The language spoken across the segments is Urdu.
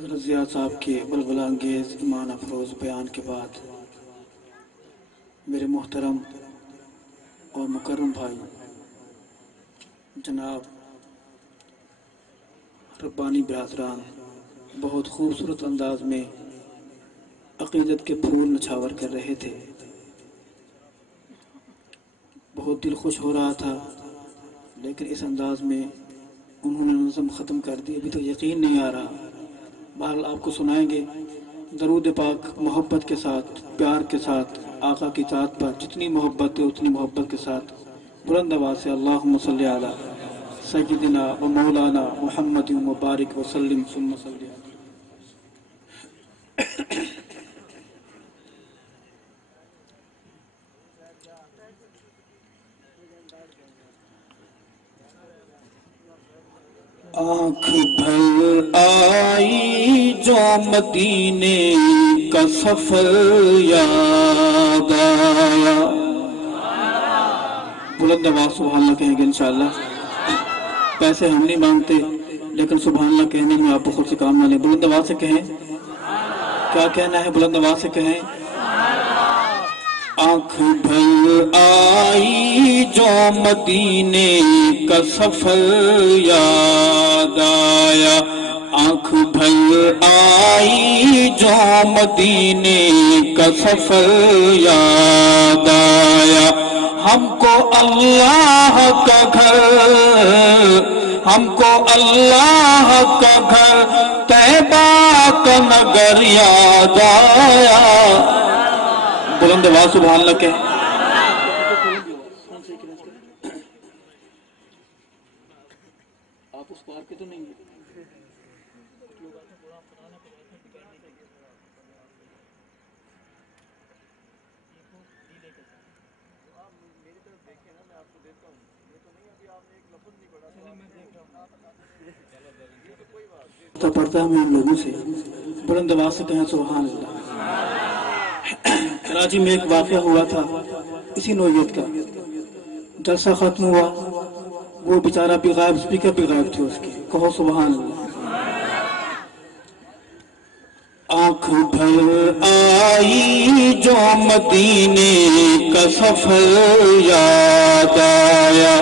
حضرت زیاد صاحب کے بلبلہ انگیز ایمان افروز بیان کے بعد میرے محترم اور مکرم بھائی جناب ربانی برادران بہت خوبصورت انداز میں عقیدت کے پھول نچھاور کر رہے تھے. بہت دل خوش ہو رہا تھا، لیکن اس انداز میں انہوں نے نظم ختم کر دی. ابھی تو یقین نہیں آ رہا. بہرحال آپ کو سنائیں گے درود پاک محبت کے ساتھ، پیار کے ساتھ، آقا کی ذات پر جتنی محبت ہے اتنی محبت کے ساتھ بلند آواز سے اللہم صلی علی سیدنا و مولانا محمد مبارک وسلم ثم صلی علی. آنکھ بھر آئی جو مدینے کا سفر یاد آیا. بلند آواز سبحان اللہ کہیں گے انشاءاللہ. پیسے ہم نہیں مانگتے، لیکن سبحان اللہ کہنے میں آپ کو خود سے کام نہ لیں. بلند آواز سے کہیں. کیا کہنا ہے؟ بلند آواز سے کہیں. آنکھ بھر آئی جو مدینے کا سفر یاد آیا. آنکھ بھر آئی جو مدینے کا سفر یاد آیا. ہم کو اللہ کا گھر، ہم کو اللہ کا گھر طیبہ کا نگر یاد آیا. بلند آواز سبحان اللہ کہیں. آپ اس پار کے تو نہیں ہیں. پڑھتا ہوں میں ہم لوگوں سے. بلند آواز سے کہیں سبحان اللہ. کراچی میں ایک واقعہ ہوا تھا اسی نوعیت کا. جلسہ ختم ہوا، وہ بیچارہ بھی غائب، اسپیکر بھی غائب تھے اس کے. کہو سبحان اللہ. آنکھ بھر آئی جو مدینے کا سفر یاد آیا.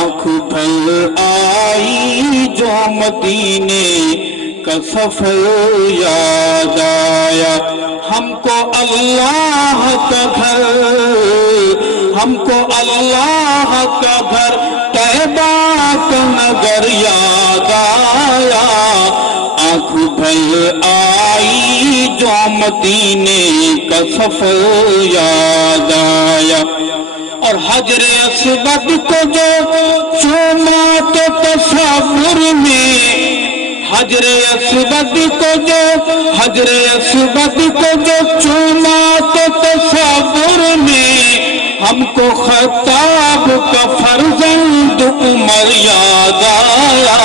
آنکھ بھر آئی جو مدینے کا سفر یاد آیا. ہم کو اللہ کا گھر، ہم کو اللہ کا گھر طیبہ کا نگر یاد آیا. آنکھ بھر آئی جو مدینے کا سفر یاد آیا. اور حجر اسود کو جو چوما تو تصور میں، حجر اسود کو جو، حجر اسود کو جو چوما تو تصور میں، ہم کو خطاب کا فرزند عمر یاد آیا.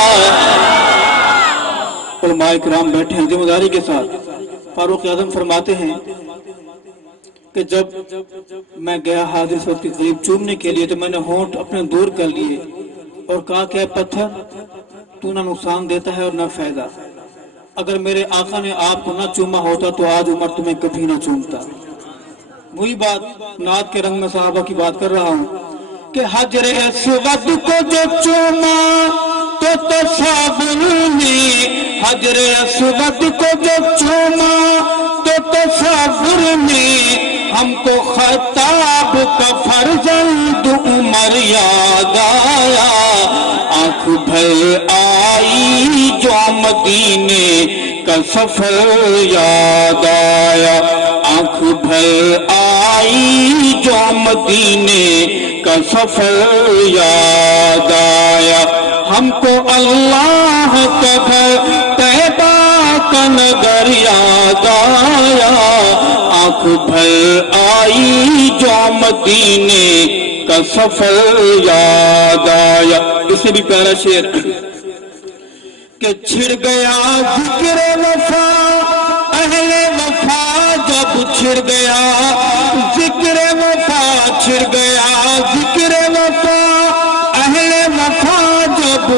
علماء کرام بیٹھے ہیں ذمہ داری کے ساتھ. فاروق اعظم فرماتے ہیں کہ جب میں گیا حاضر اسود کے قریب چومنے کے لیے تو میں نے ہونٹ اپنے دور کر لیے اور کہا کہ اے پتھر، تو نہ نقصان دیتا ہے اور نہ فائدہ. اگر میرے آقا نے آپ کو نہ چوما ہوتا تو آج عمر تمہیں کبھی نہ چومتا. وہی بات نعت کے رنگ میں صحابہ کی بات کر رہا ہوں کہ حجر اسود کو جو چوما تو تصور میں، حجر اسود کو جو چوما تو تصور میں، ہم کو خطاب کا فرزند عمر یاد آیا. آنکھ بھر آئی جو مدینے کا سفر یاد آیا. آنکھ بھر آئی جو مدینے کا سفر یاد آیا. ہم کو اللہ کا گھر طیبہ کا نگر یاد آیا. آنکھ بھر آئی جو مدینے کا سفر یاد آیا. اس سے بھی پیارا شعر کہ چھڑ گیا ذکر وفا، اہل وفا جب چھڑ گیا ذکر وفا، چھڑ گیا ذکر وفا اہل وفا جب،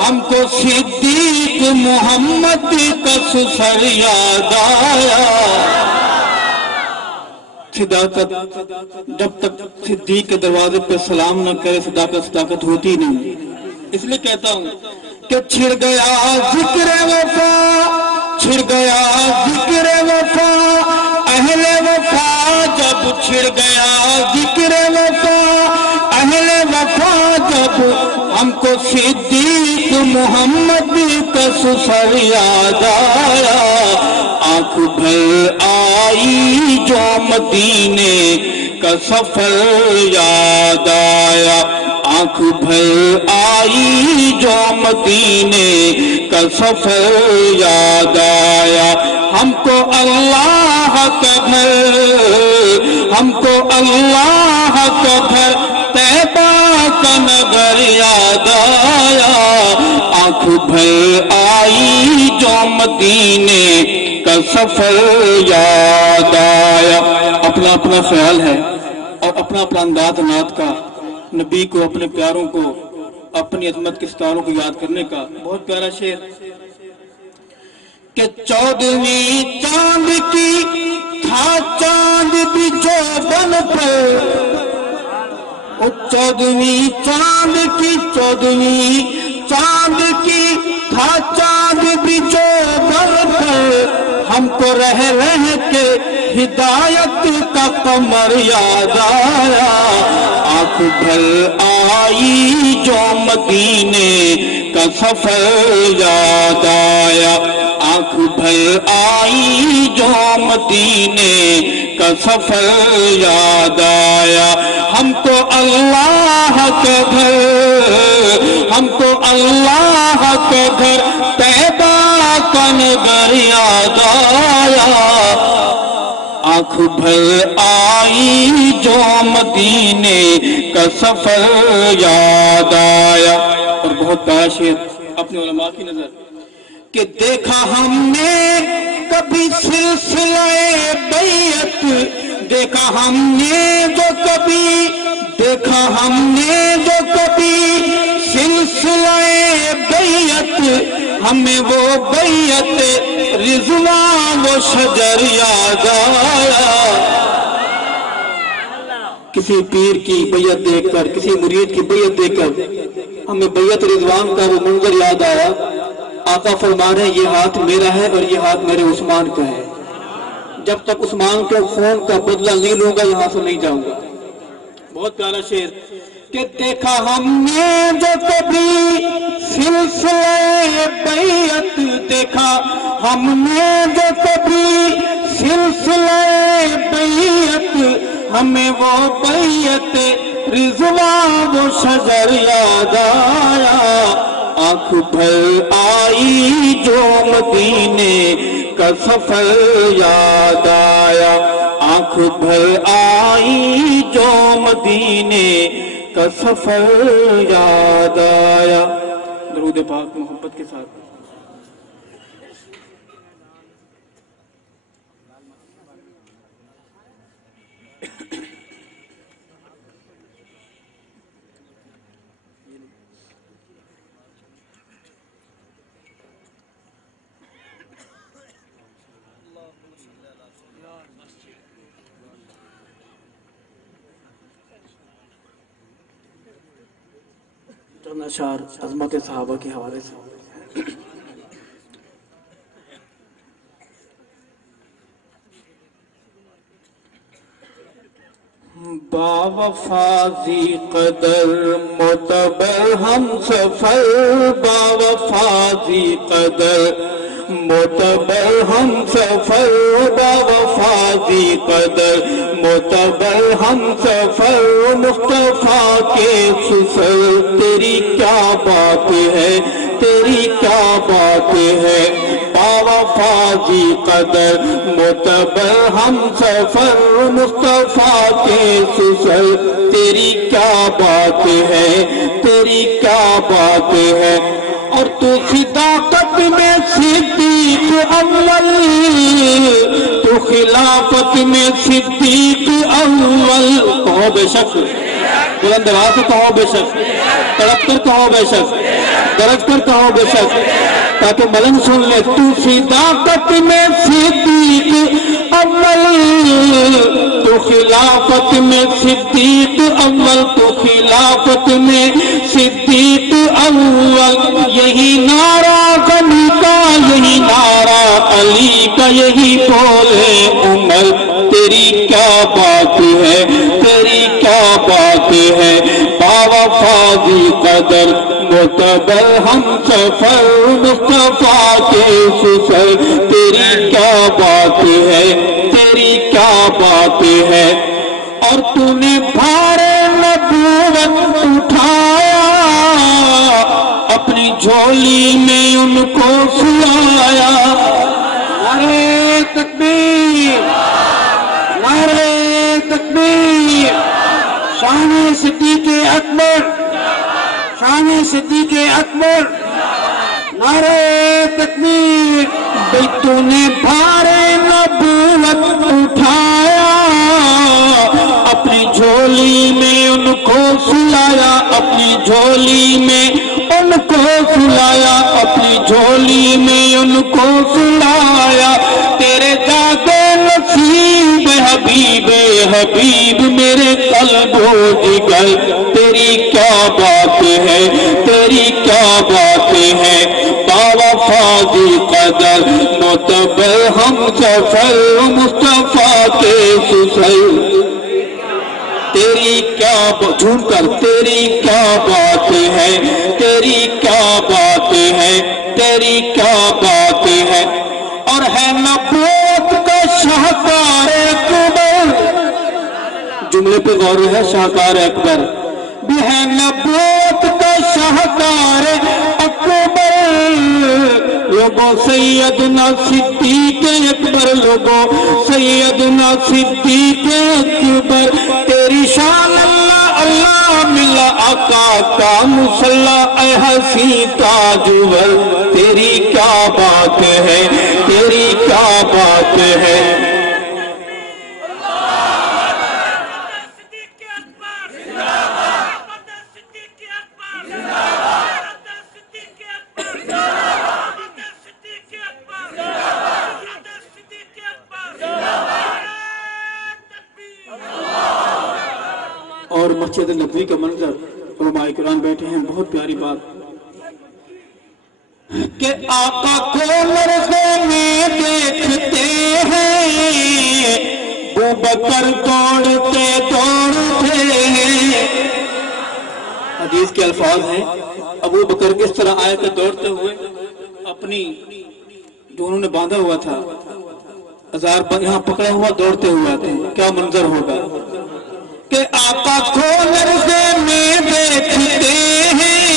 ہم کو صدیق محمد کا سسر یاد آیا. صداقت جب تک صدیق کے دروازے پہ سلام نہ کرے صداقت ہوتی نہیں. اس لیے کہتا ہوں کہ چھڑ گیا ذکر وفا، چھڑ گیا ذکر وفا، اہل وفا جب چھڑ گیا ذکر وفا، اہل وفا جب ہم کو صدیق محمد کا سسر یاد آیا. آنکھ بھر آئی جو مدینے کا سفر یاد آیا. آنکھ بھر آئی جو مدینے کا سفر یاد آیا. ہم کو اللہ کا گھر، ہم کو اللہ کا گھر طیبہ کا نگر یاد آیا. آنکھ بھر آئی جو مدینے کا سفر یاد آیا. اپنا اپنا خیال ہے اور اپنا اپنا انداز نعت کا، نبی کو، اپنے پیاروں کو، اپنی عظمت کے ستاروں کو یاد کرنے کا. بہت پیارا شعر کہ 14ویں چاند کی تھا چاند بھی جو بن پر، 14ویں چاند کی، 14ویں چاند کی تھا چاند بھی جو بن پر. ہم کو رہ کے ہدایت کا قمر یاد آیا. آنکھ بھر آئی جو مدینے کا سفر یاد آیا. آنکھ بھر آئی جو مدینے کا سفر یاد آیا. ہم کو اللہ کا گھر، ہم کو اللہ کا گھر طیبہ کا نگر یاد آیا. آنکھ بھر آئی جو مدینے کا سفر یاد آیا. اور بہت پیارا شعر اپنے علماء کی نظر کہ دیکھا ہم نے کبھی سلسلہ بیعت، دیکھا ہم نے جو کبھی، دیکھا ہم نے جو کبھی سلسلہ بیعت، ہمیں وہ بیعت رضوان و شجر یاد آیا. کسی پیر کی بیعت دیکھ کر، کسی مرید کی بیعت دیکھ کر ہمیں بیعت رضوان کا وہ منظر یاد آیا. آقا فرما رہے ہیں یہ ہاتھ میرا ہے اور یہ ہاتھ میرے عثمان کا ہے. جب تک عثمان کے خون کا بدلہ نہیں لوں گا یہاں سے نہیں جاؤں گا. بہت پیارا شعر کہ دیکھا ہم نے جو کبھی سلسلہ بیعت، دیکھا ہم نے جو کبھی سلسلہ بیعت، ہمیں وہ بیعت رضوان و شجر یاد آیا. آنکھ بھر آئی جو مدینے کا سفر یاد آیا. آنکھ بھر آئی جو مدینے کا سفر یاد آیا. درود پاک محبت کے ساتھ. چند اشعار عظمت صحابہ کے حوالے سے. با وفا ذی قدر معتبر ہم سفر، با وفا ذی قدر معتبر ہم سفر، با وفا ذی قدر معتبر ہم سفر. مصطفیٰ کے سسر تیری کیا بات ہے، تیری کیا بات ہے. با وفا ذی قدر معتبر ہم سفر، مصطفیٰ کے سسر تیری کیا بات ہے، تیری کیا بات ہے. اور تو صداقت میں صدیق اول، تو خلافت میں صدیق اول. کہو بے شک بلند آواز سے کہو بے شک، تڑپ کر کہو بے شک، گرج کر کہو بے شک، تاکہ ملنگ سن لے۔ تو صداقت میں صدیق اول، تو خلافت میں صدیق اول، تو خلافت میں صدیق اول، یہی نعرہ غنی کا، یہی نعرہ علی کا، یہی بولے عمر۔ تیری کیا بات ہے، تیری کیا بات ہے، باوفا ذی قدر معتبر ہم سفر، مصطفیٰ کے سسر۔ تیری کیا بات ہے، تیری کیا بات ہے، اور تو نے بھار نبوت اٹھایا، اپنی جھولی میں ان کو سلایا۔ نعرہ تکبیر، نعرہ تکبیر، شان صدیق اکبر، شان صدیق اکبر، نعرہ تکبیر۔ بھئی تو نے بھار نبوت اٹھایا، اپنی جھولی میں ان کو سلایا، اپنی جھولی میں ان کو سلایا، اپنی جھولی میں ان کو سلایا۔ تیرے جاگے نصیب حبیب، حبیب میرے قلب و جگر۔ تیری کیا بات ہے، تیری کیا بات ہے، باوفا ذی قدر معتبر ہم سفر، مصطفیٰ کے سسر۔ تیری کیا جھوم کر، تیری کیا بات ہے، تیری کیا بات ہے، تیری کیا بات ہے، اور ہے نبوت کا شاہکار اکبر۔ جملے پہ غور ہے، شاہکار اکبر بھی ہے، نبوت کا شاہکار اکبر۔ لوگوں سیدنا صدیق اکبر، لوگوں سیدنا صدیق اکبر۔ تیری شان اللہ اللہ ملا آقا کا مصلح، اے حسین تاجور۔ تیری کیا بات ہے، تیری کیا بات ہے۔ اور مسجد نبوی کا منظر، علماء کرام بیٹھے ہیں، بہت پیاری بات کہ آقا کو لرزے میں دیکھتے ہیں، ابوبکر دوڑتے دوڑتے ہیں۔ حدیث کے الفاظ ہیں، ابوبکر کس طرح آئے تھے دوڑتے ہوئے، اپنی جو انہوں نے باندھا ہوا تھا ہزار یہاں پکڑا ہوا، دوڑتے ہوئے آتے ہیں۔ کیا منظر ہوگا کہ آقا کو لرزے میں دیکھتے ہیں،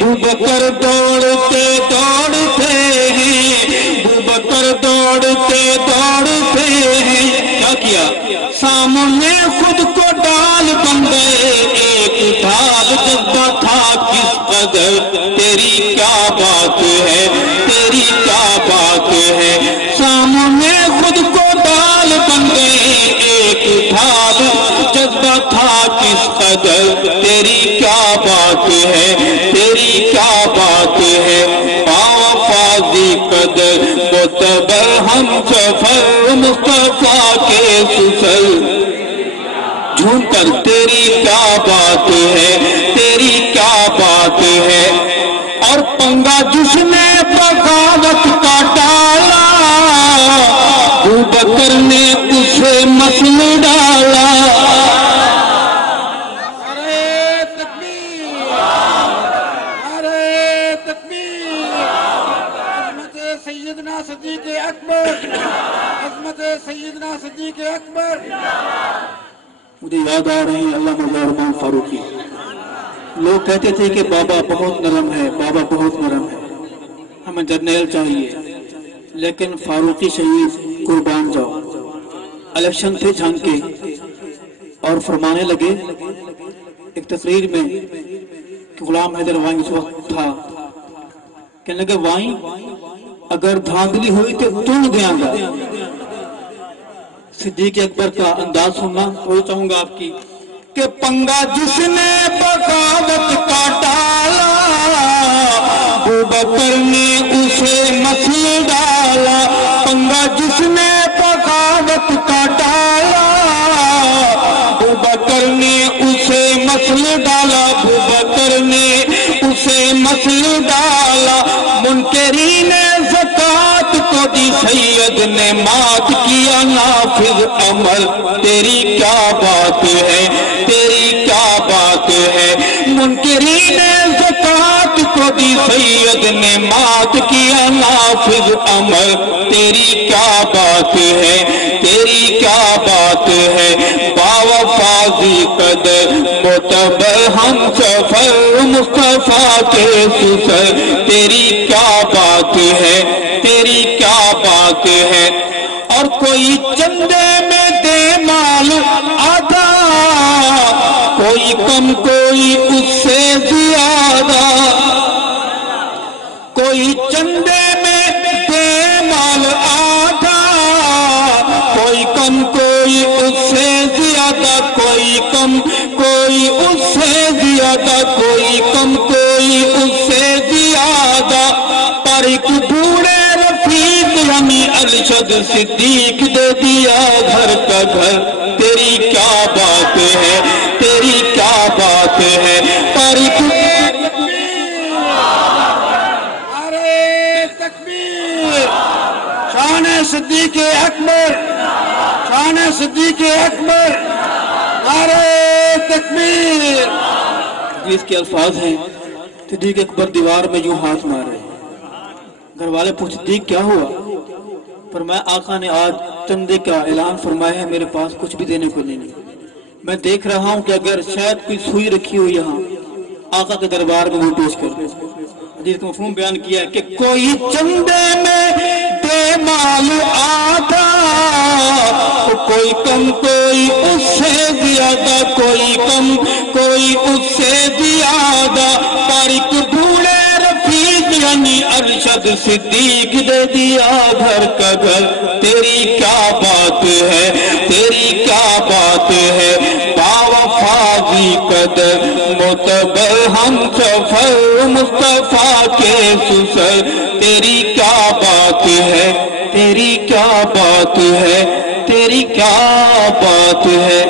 ابوبکر دوڑتے دوڑتے ہیں، ابوبکر دوڑتے دوڑتے ہیں۔ کیا کیا؟ سامنے خود کو ڈال بن گئے، ایک ڈھال جذبہ تھا کس قدر۔ تیری کیا بات ہے، تیری کیا بات ہے، سامنے خود کو ڈال بن گئے، ایک ڈھال جذبہ تھا کس قدر۔ تیری کیا بات ہے، تیری کیا بات ہے، باوفا ذی قدر معتبر ہم سفر، مصطفیٰ کے سسر۔ جھوم کر تیری کیا بات ہے، تیری کیا بات ہے، اور پنگا جس نے بغاوت کا ڈالا، ابوبکر نے اسے مسل ڈالا۔ نعرہ تکبیر، نعرہ تکبیر، عظمت سیدنا صدیق اکبر، عظمت سیدنا صدیق اکبر۔ مجھے یاد آ رہی ہے علامہ عمر فاروقی، لوگ کہتے تھے کہ بابا بہت نرم ہے، بابا بہت نرم ہے، ہمیں جرنیل چاہیے، لیکن فاروقی شہید قربان جاؤ۔ الیکشن تھے جھانکے اور فرمانے لگے ایک تقریر میں کہ غلام حیدر وائیں اس وقت تھا، کہنے لگے وائیں اگر دھاندلی ہوئی تو تن دیاں گا۔ صدیق اکبر کا انداز سننا وہ چاہوں گا آپ کی کہ پنگا جس نے بغاوت کا ڈالا ابوبکر نے اسے مسل ڈالا، پنگا جس نے بغاوت کا ڈالا ابوبکر نے اسے مسل ڈالا، ابوبکر نے اسے مسل ڈالا، منکرین زکات کو دی سید نے مات کیا نافذ عمل، تیری کیا بات ہے، تیری کیا بات ہے، منکرین زکات کو دی سید نے مات کیا نافذ عمل، تیری کیا بات ہے، تیری کیا بات ہے، باوفاضی قدر معتبر ہم سفر مصطفیٰ کے سسر، تیری کیا بات ہے، تیری کیا بات ہے، اور کوئی چندے میں دے مال آدھا، کوئی کم کوئی اس سے زیادہ، کوئی چندے میں دے مال آدھا، کوئی کم کوئی اس سے زیادہ، کوئی کم کوئی اس سے زیادہ، کوئی کم کوئی اس سے زیادہ، پر ایک بوڑھے رفیق یعنی ارشد صدیق دے دیا گھر کا گھر، تیری کیا بات ہے، تیری کیا بات ہے، پر ایک شان صدیق اکبر، شان صدیق اکبر، نعرہ تکبیر۔ اس کے الفاظ ہیں، صدیق اکبر دیوار میں یوں ہاتھ مارے، گھر والے پوچھتے صدیق کیا ہوا؟ فرمایا آقا نے آج چندے کا اعلان فرمایا ہے، میرے پاس کچھ بھی دینے کو نہیں، میں دیکھ رہا ہوں کہ اگر شاید کوئی سوئی رکھی ہوئی یہاں آقا کے دربار میں وہ پیش کر دے۔ حدیث کا مفہوم بیان کیا ہے کہ کوئی چندے میں دے مال آدھا، کوئی کم کوئی اس سے زیادہ، کوئی کم کوئی اس سے زیادہ، پر ایک بوڑھے رفیق یعنی ارشد صدیق دے دیا گھر کا گھر، تیری کیا بات ہے، تیری کیا بات ہے، باوفاضی قدر معتبر ہم سفر مصطفیٰ کے سسر، تیری کیا بات ہے، تیری کیا بات ہے، تیری کیا بات ہے۔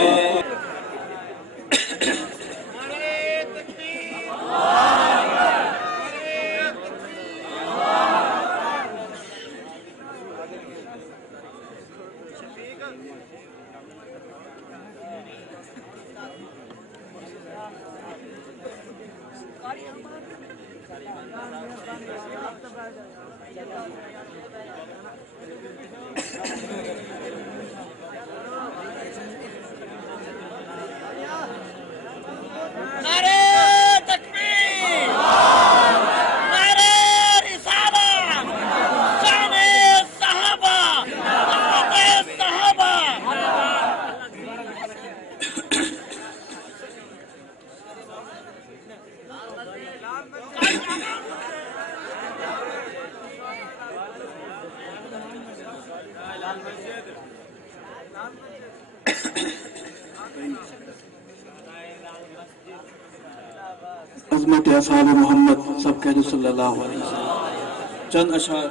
عظمت اصحاب محمد سب کہہ دو صلی اللہ علیہ وسلم۔ چند اشعار۔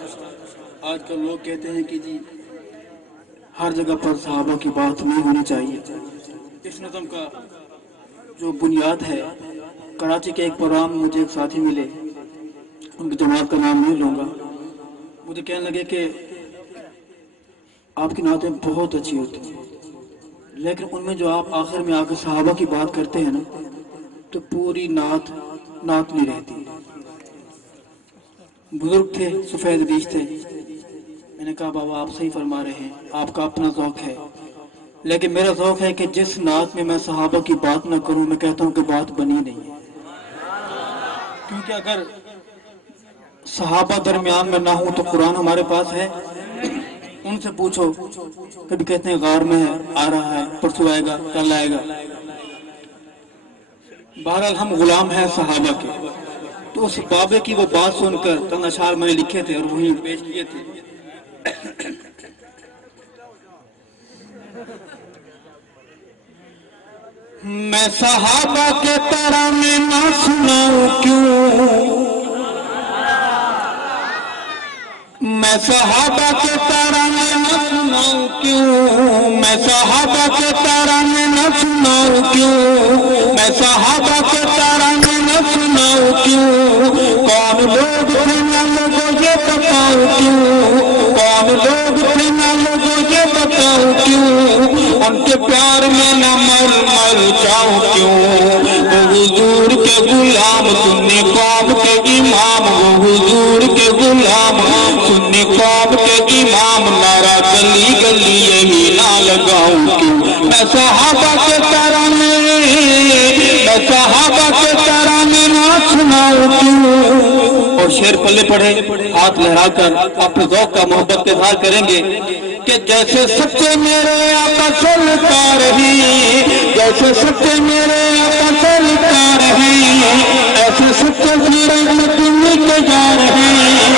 آج کل لوگ کہتے ہیں کہ جی ہر جگہ پر صحابہ کی بات نہیں ہونی چاہیے۔ اس نظم کا جو بنیاد ہے، کراچی کے ایک پروگرام مجھے ایک ساتھی ملے، ان کی جماعت کا نام نہیں لوں گا، مجھے کہنے لگے کہ آپ کی نعتیں بہت اچھی ہوتی ہیں، لیکن ان میں جو آپ آخر میں آ کے صحابہ کی بات کرتے ہیں نا تو پوری نعت نہیں رہتی۔ بزرگ تھے، سفید ریش تھے، میں نے کہا بابا آپ صحیح فرما رہے ہیں، آپ کا اپنا ذوق ہے، لیکن میرا ذوق ہے کہ جس نعت میں صحابہ کی بات نہ کروں، میں کہتا ہوں کہ بات بنی نہیں ہے، کیونکہ اگر صحابہ درمیان میں نہ ہوں تو قرآن ہمارے پاس ہے، ان سے پوچھو، کبھی کہتے ہیں غار میں ہے، آ رہا ہے، پرسوں آئے گا، کل آئے گا۔ بہرحال ہم غلام ہیں صحابہ کے، تو اس بابے کی وہ بات سن کر چند اشعار میں نے لکھے تھے اور وہیں پیش کیے تھے۔ میں صحابہ کے ترانے نہ سناؤں کیوں، میں صحابہ کے ترانے نہ سناؤں کیوں، میں صحابہ کے ترانے نہ سناؤں کیوں، میں صحابہ کے ترانے نہ سناؤں کیوں، کون لوگ تھے نہ لوگوں یہ بتاؤں کیوں، کون لوگ تھے نہ لوگوں یہ بتاؤں کیوں، ان کے پیار میں نہ مر جاؤں کیوں، وہ حضور کے غلام سنی قوم کے امام، وہ حضور کے غلام سنی قوم کے امام، نعرہ گلی گلی یہی نہ لگاؤں کیوں، میں صحابہ کے ترانے، میں صحابہ کے ترانے نہ سناؤں کیوں۔ اور شعر پلے پڑھے ہاتھ لہرا کر اپنے ذوق کا محبت کا اظہار کریں گے کہ جیسے سچے میرے آقا سرکار ہیں، جیسے سچے میرے آقا سرکار ہیں، ایسے سچے سیرت مدنی کے جار ہیں،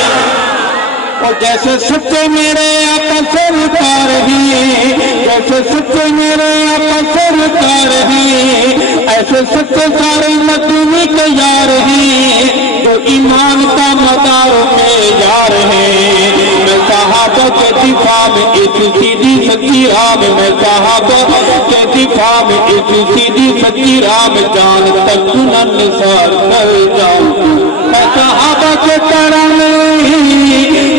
اور جیسے سچے میرے آقا سرکار ہیں، جیسے سچے میرے آقا سرکار ہیں، ایسے سچے سارے مدنی کے یار ہیں، جو ایمان کا مدار میں یار ہیں، میں صحابہ کے دفاع میں اس سیدھی سچی راہ میں، میں صحابہ کے دفاع میں اس سیدھی سچی راہ میں جان تک نہ نثار کر جاؤں، میں صحابہ کے ترانے،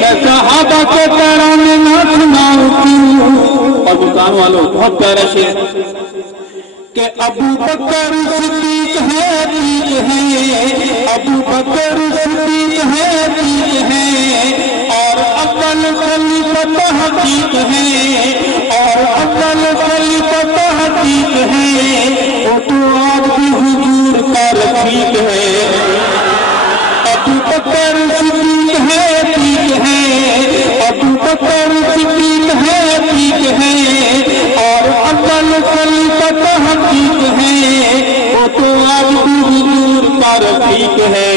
میں صحابہ کے ترانے نہ سناؤں کیوں۔ اور ملتان والوں بہت پیارا شعر کہ ابو بکر صدیق ہے ٹھیک ہے، ابو بکر صدیق ہے ٹھیک ہے، اور اول خلیفہ حقیق ہے، اور اول خلیفہ حقیق ہے، وہ تو آپ بھی حضور کا رفیق ہے، ابو بکر صدیق ہے ٹھیک ہے، ابو بکر صدیق ہے ٹھیک ہے، اور اول خلیفہ حقیق ہے، وہ تو آج بھی حضور کا رفیق ہے،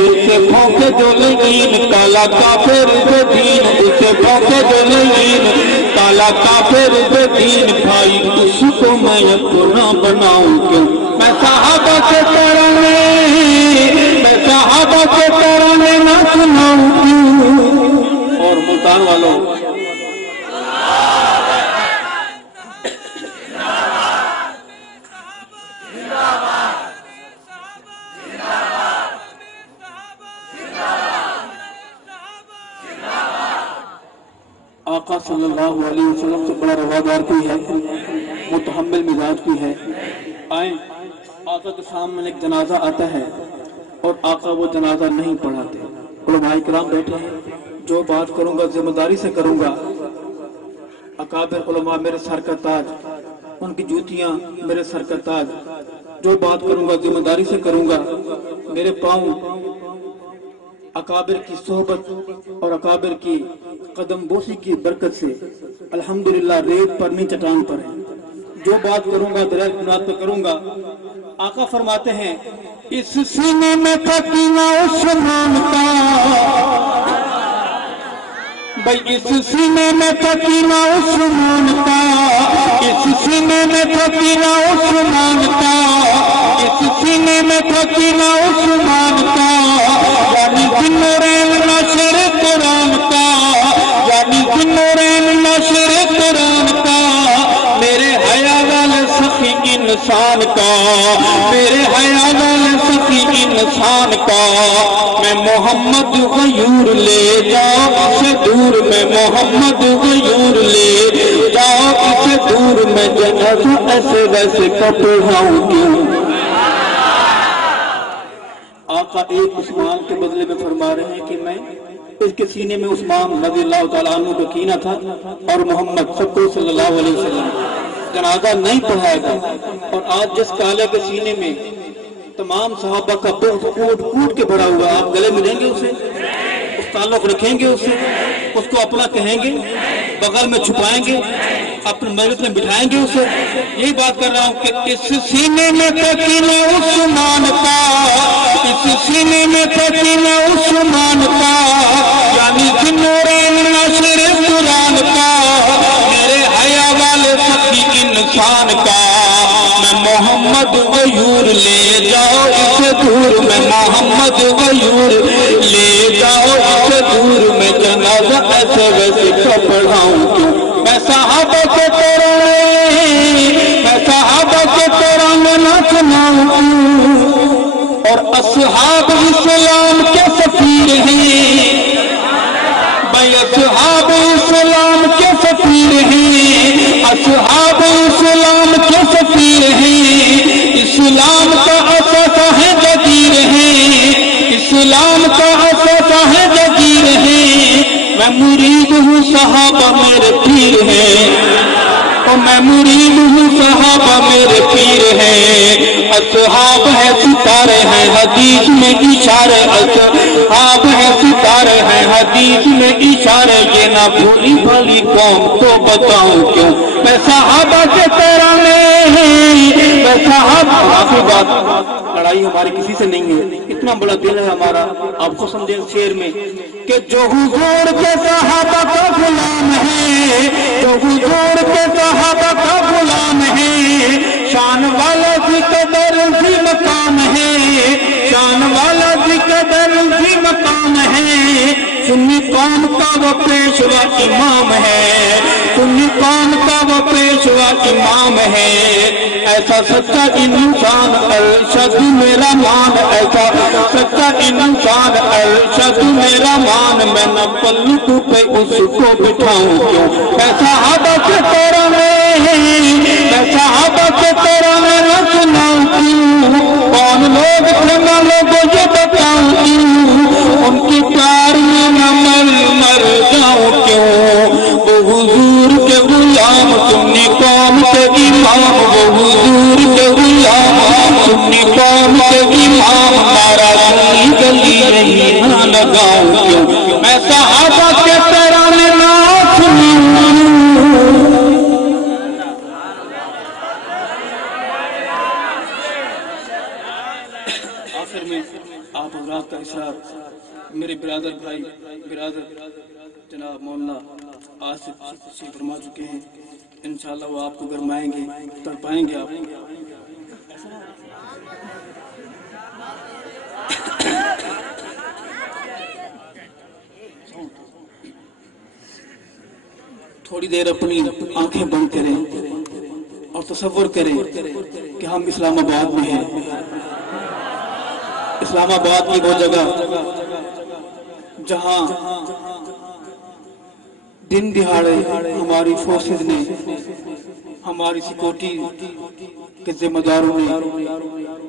اسے بھوکے جو لگین کالا کافر بے دین، اسے بھوکے جو لگین کالا کافر بے دین، بھائی اس کو میں اپنا بناؤں کیوں، میں صحابہ کے ترانے، میں صحابہ کے ترانے نہ سناؤں کیوں۔ اور ملتان والوں آقا صلی اللہ علیہ وسلم سے بڑا روادار کوئی ہے، متحمل مزاج کوئی ہے؟ آئیں، آقا کے سامنے ایک جنازہ آتا ہے اور آقا وہ جنازہ نہیں پڑھاتے، علماء کرام بیٹھے ہیں، جو بات کروں گا ذمہ داری سے کروں گا، اکابر علماء میرے سر کا تاج، ان کی جوتیاں میرے سر کا تاج، جو بات کروں گا ذمہ داری سے کروں گا، میرے پاؤں اکابر کی صحبت اور اکابر کی قدم بوسی کی برکت سے الحمدللہ ریت پر نہیں چٹان پر ہے، جو بات کروں گا درائر بنیاد پر کروں گا۔ آقا فرماتے ہیں اس سینے میں تھا کینہ عثمان کا، بھئی اس سینے میں تھا کینہ عثمان کا، اس سینے میں تھا کینہ عثمان کا، اس سینے میں تھا کینہ عثمان کا، یعنی ذنورین ناشر قرآن کا، یعنی ذنورین ناشر قرآن کا، میرے حیا والے سخی انسان کا، میرے حیا والے سخی انسان کا، میں محمد غیور لے جاؤ اسے دور، میں محمد غیور لے جاؤ اسے دور، میں جنازہ ایسے ویسے کب پڑھاؤں کیوں۔ آقا ایک عثمان کے بدلے میں فرما رہے ہیں کہ میں اس کے سینے میں عثمان رضی اللہ تعالیٰ عنہ کا کینہ تھا اور محمد صلی اللہ علیہ وسلم جنازہ نہیں پڑھائے گا، اور آج جس کالے کے سینے میں تمام صحابہ کا بغض کوٹ کوٹ کے بھرا ہوا، آپ گلے ملیں گے اسے، اس تعلق رکھیں گے اسے، اس کو اپنا کہیں گے، بغل میں چھپائیں گے، اپنے مجلس میں بٹھائیں گے اسے۔ یہی بات کر رہا ہوں کہ اس سینے میں تھا کینہ عثمان کا، اس سینے میں تھا کینہ عثمان کا، یعنی ذنورین ناشر قرآن کا، میرے حیا والے سخی انسان کا، میں محمد محمد غیور لے جاؤ اسے دور میں محمد غیور لے جاؤ اسے دور میں جنازہ ایسے ویسے کا پڑھاؤں کیوں میں صحابہ کے ترانے نہ سناؤں اور اصحاب اسلام کے سفیر ہیں بھائی اصحاب اسلام کے سفیر ہیں اصحاب اسلام کے سفیر ہیں اسلام کا اساسہ ہے جدیر ہے اسلام کا اساسہ ہے جدیر ہے میں مرید ہوں صحابہ میرے پیر ہیں اور میں مرید ہوں صحابہ میرے پیر ہیں اصحاب ہے ستارے ہیں حدیث میں اشارے اصحاب ہے ستارے ہیں حدیث میں اشارے یہ نہ بھولی بھالی قوم تو بتاؤں کیوں میں صحابہ کے ترانے میں صحابہ آخری بات لڑائی ہماری کسی سے نہیں ہے اتنا بڑا دل ہے ہمارا آپ کو سمجھیں شعر میں کہ جو حضور کے صحابہ کا غلام ہے جو حضور کے صحابہ کا غلام ہے شان والا بھی قدر بھی مقام ہے شان والا بھی قدر بھی مقام ہے سنی قوم کا وہ پیشوا امام ہے سنی قوم کا وہ پیشوا امام ہے ایسا سچا انسان ارشد میرا مان ایسا سچا انسان ارشد میرا مان میں نہ پلو پہ اس کو بٹھاؤں کیوں میں صحابہ کے ترانے میں صحابہ کے ترانے نہ سناؤں کیوں کون لوگ تھے میں لوگوں یہ بتاؤں کیوں ان کی پیار میں نہ مر جاؤں کیوں وہ حضور کے غلام سنی قوم کے امام وہ حضور کے غلام سنی قوم کے امام نعرہ سنی گلی نہیں نہ لگاؤں کیوں میں صحابہ کے ترانے نہ سنوں آخر میں آپ حضرات کا اصرار میرے برادر بھائی برادر جناب مولانا آصف سے فرما چکے ہیں انشاءاللہ وہ آپ کو گرمائیں گے تڑپائیں گے آپ تھوڑی دیر اپنی آنکھیں بند کریں اور تصور کریں کہ ہم اسلام آباد میں ہیں اسلام آباد کی وہ جگہ جہاں دن دہاڑے ہماری فورسز نے ہماری سیکورٹی کے ذمہ داروں نے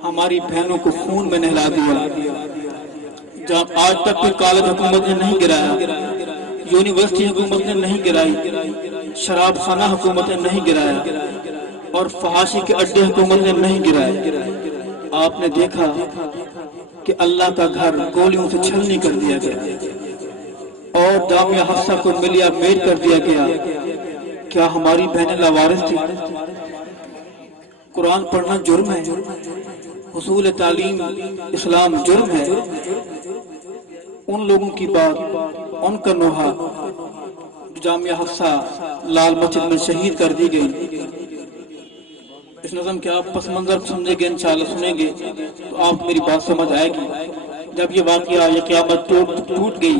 ہماری بہنوں کو خون میں نہلا دیا جہاں آج تک کوئی کالج حکومت نے نہیں گرایا یونیورسٹی حکومت نے نہیں گرائی شراب خانہ حکومت نے نہیں گرایا اور فحاشی کے اڈے حکومت نے نہیں گرائے آپ نے دیکھا کہ اللہ کا گھر گولیوں سے چھلنی کر دیا گیا اور جامعہ حفصہ کو ملیا میٹ کر دیا گیا کیا ہماری بہنیں لاوارث تھی قرآن پڑھنا جرم ہے حصول تعلیم اسلام جرم ہے ان لوگوں کی بات ان کا نوحہ جامعہ حفصہ لال مسجد میں شہید کر دی گئی اس نظم کے آپ پس منظر سمجھیں گے انشاءاللہ سنیں گے تو آپ میری بات سمجھ آئے گی جب یہ واقعہ یہ قیامت ٹوٹ گئی